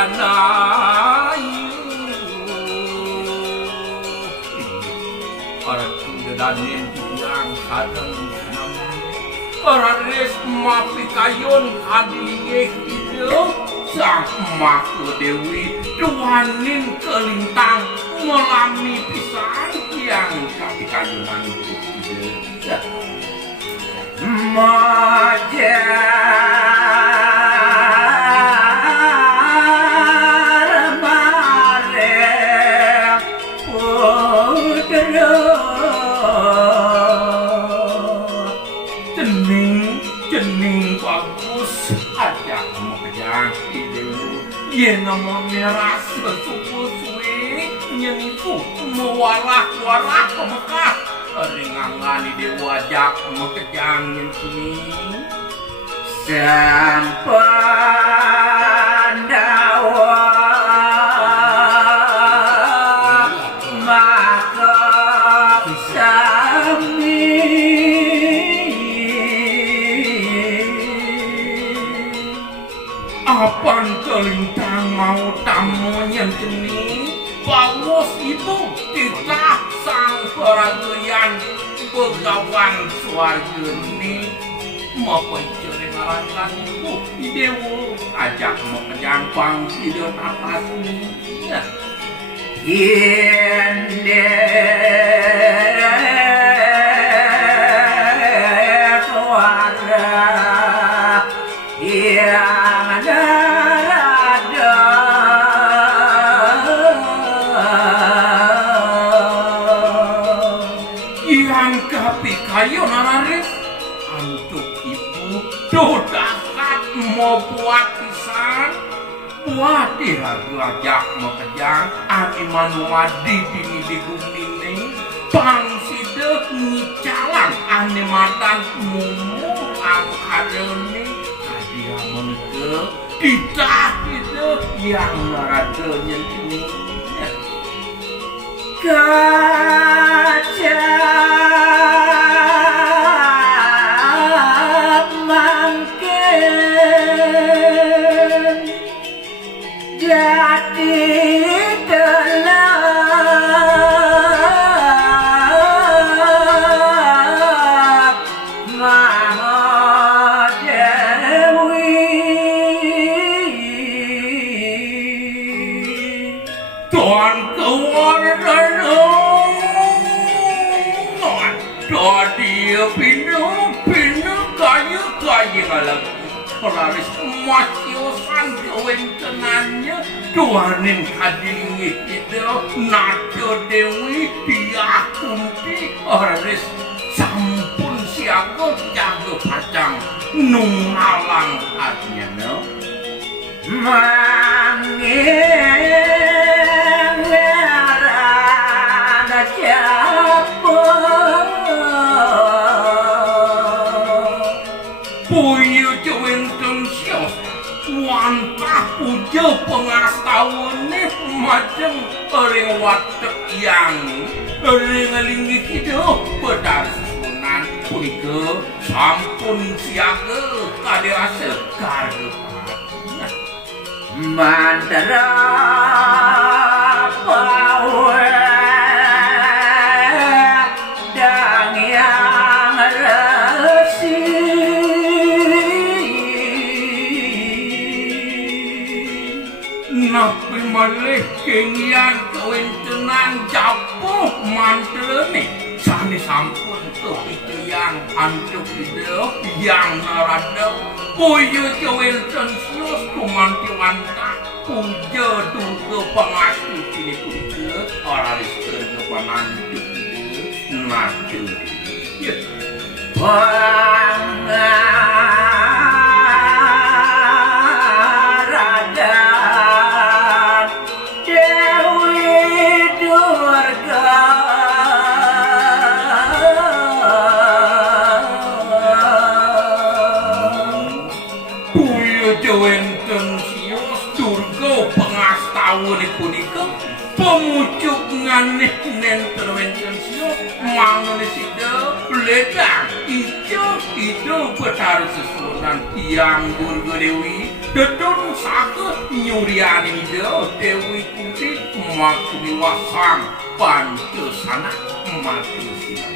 Danayu para tundanin yang kadang para resma pikayon kadingeh hidup sang maka Dewi duanin kelintang melami pisan yang kapikayunan itu Mojar mare Putra Cening bagus ajak mengejang ide yen merah sesuku-suwi nyenipu mewarah-warah pemekah ringangan ide wajak mengejang nyentini sang Pandawa maka sami apan kelintang mau tamu nyentini bawos ibu titah sang peragayan begawan swargeni mapai cereng arangan ibu idewu ajak mengejang pang hidup atas ini Indik warah Hyang Narada yang kapikayo nararis untuk ibu dodakat mau buat pisan buat dirajak mekejang ani manuadi bini digumini pangside ngicalan ani matan mumu angkareni kadia menike ditah itu yang narada nyentini Kocap mangkin jati teleb Mahadewi Tuan kewardan dia pinu kayu ngalang peraris masiosan kewentenannya duanin kadingih itu naco Dewi dia kunti peraris sampun siaga jaga pacang nungalang hatinya no Mangingeran japa puyu cewenten sios wantah puja pengastawune macem ring watek yang ring linggih hidup bedar susunan punika sampun siaga kadirase karga mandara paweh Danghyang Resi napi malih kengyan kewentenan japuh mantelene sani sampun kepituyang antuk hidup yang narada puja kewenten sios kumantiwanta puja Durga pengastu kini puja oraris kepanantuk natu Pangaradan Dewi Durga puya jawenten sios Durga pengastawune punika pemucuk nganeh nenten wenten sios mangun sida bledang ijo itu betar sesuatu katurunan Hyang Durga Dewi dedun saged nyuryani Dewi Kunti makumi wasang pancesana matusina.